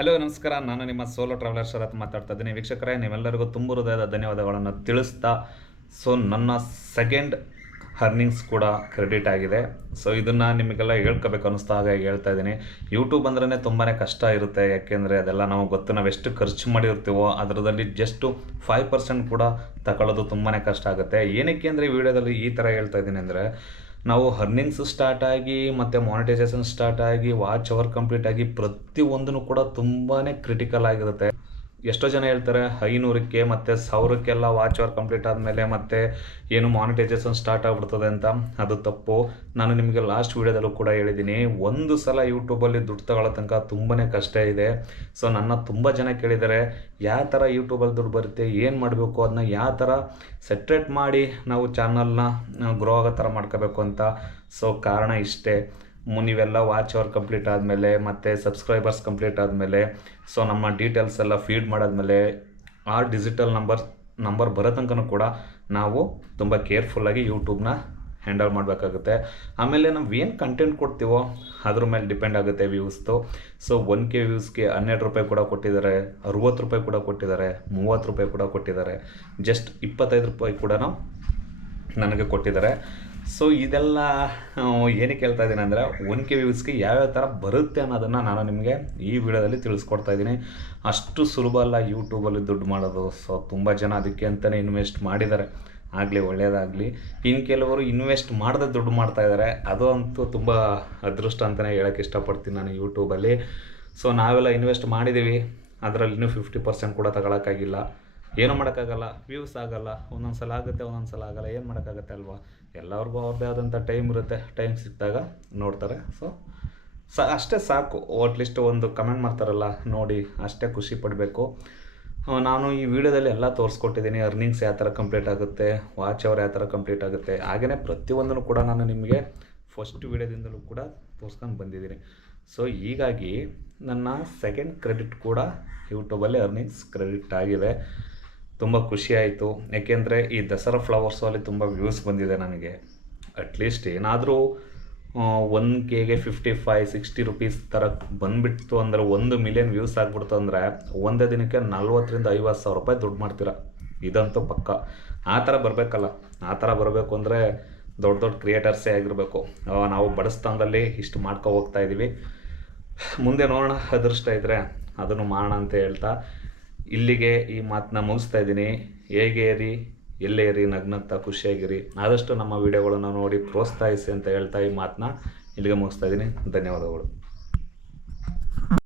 Hello ನಮಸ್ಕಾರ, ನಾನು ನಿಮ್ಮ ಸೋಲೋ ಟ್ರಾವೆಲರ್ ಶರತ್ ಮಾತಾಡ್ತಾ ಇದ್ದೀನಿ. ವೀಕ್ಷಕರೇ, ನೀವೆಲ್ಲರಿಗೂ ತುಂಬ ಹೃದಯದ ಧನ್ಯವಾದಗಳನ್ನು ತಿಳಿಸ್ತಾ, ನನ್ನ ಸೆಕೆಂಡ್ ಅರ್ನಿಂಗ್ಸ್ ಕೂಡ ಕ್ರೆಡಿಟ್ ಆಗಿದೆ. ಇದನ್ನು ನಿಮಗೆಲ್ಲ ಹೇಳ್ಕೋಬೇಕು ಅನ್ನಿಸ್ತಾ ಹಾಗಾಗಿ ಹೇಳ್ತಾ ಇದ್ದೀನಿ. ಯೂಟ್ಯೂಬ್ ಅಂದ್ರೇ ತುಂಬಾ ಕಷ್ಟ ಇರುತ್ತೆ. ಯಾಕೆಂದರೆ ಅದೆಲ್ಲ ನಮಗೆ ಗೊತ್ತು. ನಾವು ಎಷ್ಟು ಖರ್ಚು ಮಾಡಿರ್ತೀವೋ ಅದರಲ್ಲಿ ಜಸ್ಟು 5% ಕೂಡ ತಗೊಳ್ಳೋದು ತುಂಬಾ ಕಷ್ಟ ಆಗುತ್ತೆ. ಏನಕ್ಕೆ ಅಂದರೆ, ಈ ವಿಡಿಯೋದಲ್ಲಿ ಈ ಥರ ಹೇಳ್ತಾ ಇದ್ದೀನಿ ಅಂದರೆ, ನಾವು ಅರ್ನಿಂಗ್ಸ್ ಸ್ಟಾರ್ಟ್ ಆಗಿ ಮತ್ತು ಮಾನಿಟೈಸೇಷನ್ ಸ್ಟಾರ್ಟ್ ಆಗಿ ವಾಚ್ ಅವರ್ ಕಂಪ್ಲೀಟ್ ಆಗಿ ಪ್ರತಿಯೊಂದೂ ಕೂಡ ತುಂಬಾ ಕ್ರಿಟಿಕಲ್ ಆಗಿರುತ್ತೆ. ಎಷ್ಟೋ ಜನ ಹೇಳ್ತಾರೆ 500ಕ್ಕೆ ಮತ್ತು 1000ಕ್ಕೆಲ್ಲ ವಾಚ್ ಅವರ್ ಕಂಪ್ಲೀಟ್ ಆದಮೇಲೆ ಮತ್ತೆ ಏನು ಮಾನಿಟೈಸೇಷನ್ ಸ್ಟಾರ್ಟ್ ಆಗಿಬಿಡ್ತದೆ ಅಂತ. ಅದು ತಪ್ಪು. ನಾನು ನಿಮಗೆ ಲಾಸ್ಟ್ ವೀಡಿಯೋದಲ್ಲೂ ಕೂಡ ಹೇಳಿದ್ದೀನಿ, ಒಂದು ಸಲ ಯೂಟ್ಯೂಬಲ್ಲಿ ದುಡ್ಡು ತಗೊಳ್ಳೋ ತನಕ ತುಂಬಾ ಕಷ್ಟ ಇದೆ. ನನ್ನ ತುಂಬ ಜನ ಕೇಳಿದ್ದಾರೆ, ಯಾವ ಥರ ಯೂಟ್ಯೂಬಲ್ಲಿ ದುಡ್ಡು ಬರುತ್ತೆ, ಏನು ಮಾಡಬೇಕು, ಅದನ್ನ ಯಾವ ಥರ ಸೆಟ್ರೇಟ್ ಮಾಡಿ ನಾವು ಚಾನಲ್ನ ಗ್ರೋ ಆಗೋ ಥರ ಮಾಡ್ಕೋಬೇಕು ಅಂತ. ಕಾರಣ ಇಷ್ಟೇ. ನೀವೆಲ್ಲ ವಾಚ್ ಅವರ್ ಕಂಪ್ಲೀಟ್ ಆದಮೇಲೆ ಮತ್ತು ಸಬ್ಸ್ಕ್ರೈಬರ್ಸ್ ಕಂಪ್ಲೀಟ್ ಆದಮೇಲೆ ನಮ್ಮ ಡೀಟೇಲ್ಸ್ ಎಲ್ಲ ಫೀಡ್ ಮಾಡಾದ್ಮೇಲೆ ಆ ಡಿಜಿಟಲ್ ನಂಬರ್ ಬರೋ ತನಕ ಕೂಡ ನಾವು ತುಂಬ ಕೇರ್ಫುಲ್ಲಾಗಿ ಯೂಟ್ಯೂಬ್ನ ಹ್ಯಾಂಡಲ್ ಮಾಡಬೇಕಾಗುತ್ತೆ. ಆಮೇಲೆ ನಾವು ಏನು ಕಂಟೆಂಟ್ ಕೊಡ್ತೀವೋ ಅದ್ರ ಮೇಲೆ ಡಿಪೆಂಡ್ ಆಗುತ್ತೆ ವ್ಯೂಸ್ದು. 1K ವ್ಯೂಸ್ಗೆ 12 ರೂಪಾಯಿ ಕೂಡ ಕೊಟ್ಟಿದ್ದಾರೆ, 60 ರೂಪಾಯಿ ಕೂಡ ಕೊಟ್ಟಿದ್ದಾರೆ, 30 ರೂಪಾಯಿ ಕೂಡ ಕೊಟ್ಟಿದ್ದಾರೆ, ಜಸ್ಟ್ 25 ರೂಪಾಯಿ ಕೂಡ ನನಗೆ ಕೊಟ್ಟಿದ್ದಾರೆ. ಇದೆಲ್ಲ ಏನಕ್ಕೆ ಹೇಳ್ತಾ ಇದ್ದೀನಿ ಅಂದರೆ, 1K ವ್ಯೂಸ್ಗೆ ಯಾವ್ಯಾವ ಥರ ಬರುತ್ತೆ ಅನ್ನೋದನ್ನು ನಾನು ನಿಮಗೆ ಈ ವಿಡಿಯೋದಲ್ಲಿ ತಿಳಿಸ್ಕೊಡ್ತಾ ಇದ್ದೀನಿ. ಅಷ್ಟು ಸುಲಭ ಅಲ್ಲ ಯೂಟ್ಯೂಬಲ್ಲಿ ದುಡ್ಡು ಮಾಡೋದು. ತುಂಬ ಜನ ಅದಕ್ಕೆ ಅಂತಲೇ ಇನ್ವೆಸ್ಟ್ ಮಾಡಿದ್ದಾರೆ. ಆಗಲಿ, ಒಳ್ಳೆಯದಾಗಲಿ. ಇನ್ನು ಕೆಲವರು ಇನ್ವೆಸ್ಟ್ ಮಾಡದೆ ದುಡ್ಡು ಮಾಡ್ತಾಯಿದ್ದಾರೆ. ಅದು ಅಂತೂ ತುಂಬ ಅದೃಷ್ಟ ಅಂತಲೇ ಹೇಳೋಕ್ಕೆ ಇಷ್ಟಪಡ್ತೀನಿ ನಾನು ಯೂಟ್ಯೂಬಲ್ಲಿ. ನಾವೆಲ್ಲ ಇನ್ವೆಸ್ಟ್ ಮಾಡಿದ್ದೀವಿ, ಅದರಲ್ಲಿ ಇನ್ನೂ 50% ಕೂಡ ತಗೊಳಕ್ಕಾಗಿಲ್ಲ. ಏನೂ ಮಾಡೋಕ್ಕಾಗಲ್ಲ, ವ್ಯೂಸ್ ಆಗಲ್ಲ, ಒಂದೊಂದು ಸಲ ಆಗುತ್ತೆ, ಒಂದೊಂದು ಸಲ ಆಗಲ್ಲ. ಏನು ಮಾಡೋಕ್ಕಾಗತ್ತೆ ಅಲ್ವಾ? ಎಲ್ಲರಿಗೂ ಅವ್ರದ್ದೇ ಆದಂಥ ಟೈಮ್ ಇರುತ್ತೆ. ಟೈಮ್ ಸಿಕ್ಕಿದಾಗ ನೋಡ್ತಾರೆ. ಅಷ್ಟೇ ಸಾಕು. ಅಟ್ಲೀಸ್ಟ್ ಒಂದು ಕಮೆಂಟ್ ಮಾಡ್ತಾರಲ್ಲ, ನೋಡಿ ಅಷ್ಟೇ ಖುಷಿ ಪಡಬೇಕು. ನಾನು ಈ ವಿಡಿಯೋದಲ್ಲಿ ಎಲ್ಲ ತೋರಿಸ್ಕೊಟ್ಟಿದ್ದೀನಿ. ಅರ್ನಿಂಗ್ಸ್ ಯಾವ ಥರ ಕಂಪ್ಲೀಟ್ ಆಗುತ್ತೆ, ವಾಚ್ ಅವರ್ ಯಾವ ಥರ ಕಂಪ್ಲೀಟ್ ಆಗುತ್ತೆ, ಹಾಗೆಯೇ ಪ್ರತಿಯೊಂದನ್ನು ಕೂಡ ನಾನು ನಿಮಗೆ ಫಸ್ಟ್ ವಿಡಿಯೋದಿಂದಲೂ ಕೂಡ ತೋರಿಸ್ಕೊಂಡು ಬಂದಿದ್ದೀನಿ. ಹೀಗಾಗಿ ನನ್ನ ಸೆಕೆಂಡ್ ಕ್ರೆಡಿಟ್ ಕೂಡ ಯೂಟ್ಯೂಬಲ್ಲಿ ಅರ್ನಿಂಗ್ಸ್ ಕ್ರೆಡಿಟ್ ಆಗಿದೆ. ತುಂಬ ಖುಷಿಯಾಯಿತು. ಏಕೆಂದರೆ ಈ ದಸರಾ ಫ್ಲವರ್ಸಲ್ಲಿ ತುಂಬ ವ್ಯೂಸ್ ಬಂದಿದೆ ನನಗೆ. ಅಟ್ಲೀಸ್ಟ್ ಏನಾದರೂ 1Kಗೆ 55-60 ರೂಪೀಸ್ ಥರ ಬಂದುಬಿಡ್ತು ಅಂದರೆ, 1 ಮಿಲಿಯನ್ ವ್ಯೂಸ್ ಆಗಿಬಿಡ್ತು ಅಂದರೆ ಒಂದೇ ದಿನಕ್ಕೆ 40,000-50,000 ರೂಪಾಯಿ ದುಡ್ಡು ಮಾಡ್ತೀರ. ಇದಂತೂ ಪಕ್ಕ. ಆ ಥರ ಬರಬೇಕಲ್ಲ. ಆ ಥರ ಬರಬೇಕು ಅಂದರೆ ದೊಡ್ಡ ದೊಡ್ಡ ಕ್ರಿಯೇಟರ್ಸೇ ಆಗಿರಬೇಕು. ನಾವು ಬಡಸ್ತಾನದಲ್ಲಿ ಇಷ್ಟು ಮಾಡ್ಕೊ ಹೋಗ್ತಾ ಇದ್ದೀವಿ. ಮುಂದೆ ನೋಡೋಣ, ಅದೃಷ್ಟ ಇದ್ದರೆ ಅದನ್ನು ಮಾಡೋಣ ಅಂತ ಹೇಳ್ತಾ ಇಲ್ಲಿಗೆ ಈ ಮಾತನ್ನ ಮುಗಿಸ್ತಾ ಇದ್ದೀನಿ. ಹೇಗೆ ಇರಿ, ಎಲ್ಲೇ ಇರಿ, ನಗ್ನಗ್ತಾ ಖುಷಿಯಾಗಿರಿ. ಆದಷ್ಟು ನಮ್ಮ ವಿಡಿಯೋಗಳನ್ನು ನೋಡಿ ಪ್ರೋತ್ಸಾಹಿಸಿ ಅಂತ ಹೇಳ್ತಾ ಈ ಮಾತನ್ನ ಇಲ್ಲಿಗೆ ಮುಗಿಸ್ತಾ ಇದ್ದೀನಿ. ಧನ್ಯವಾದಗಳು.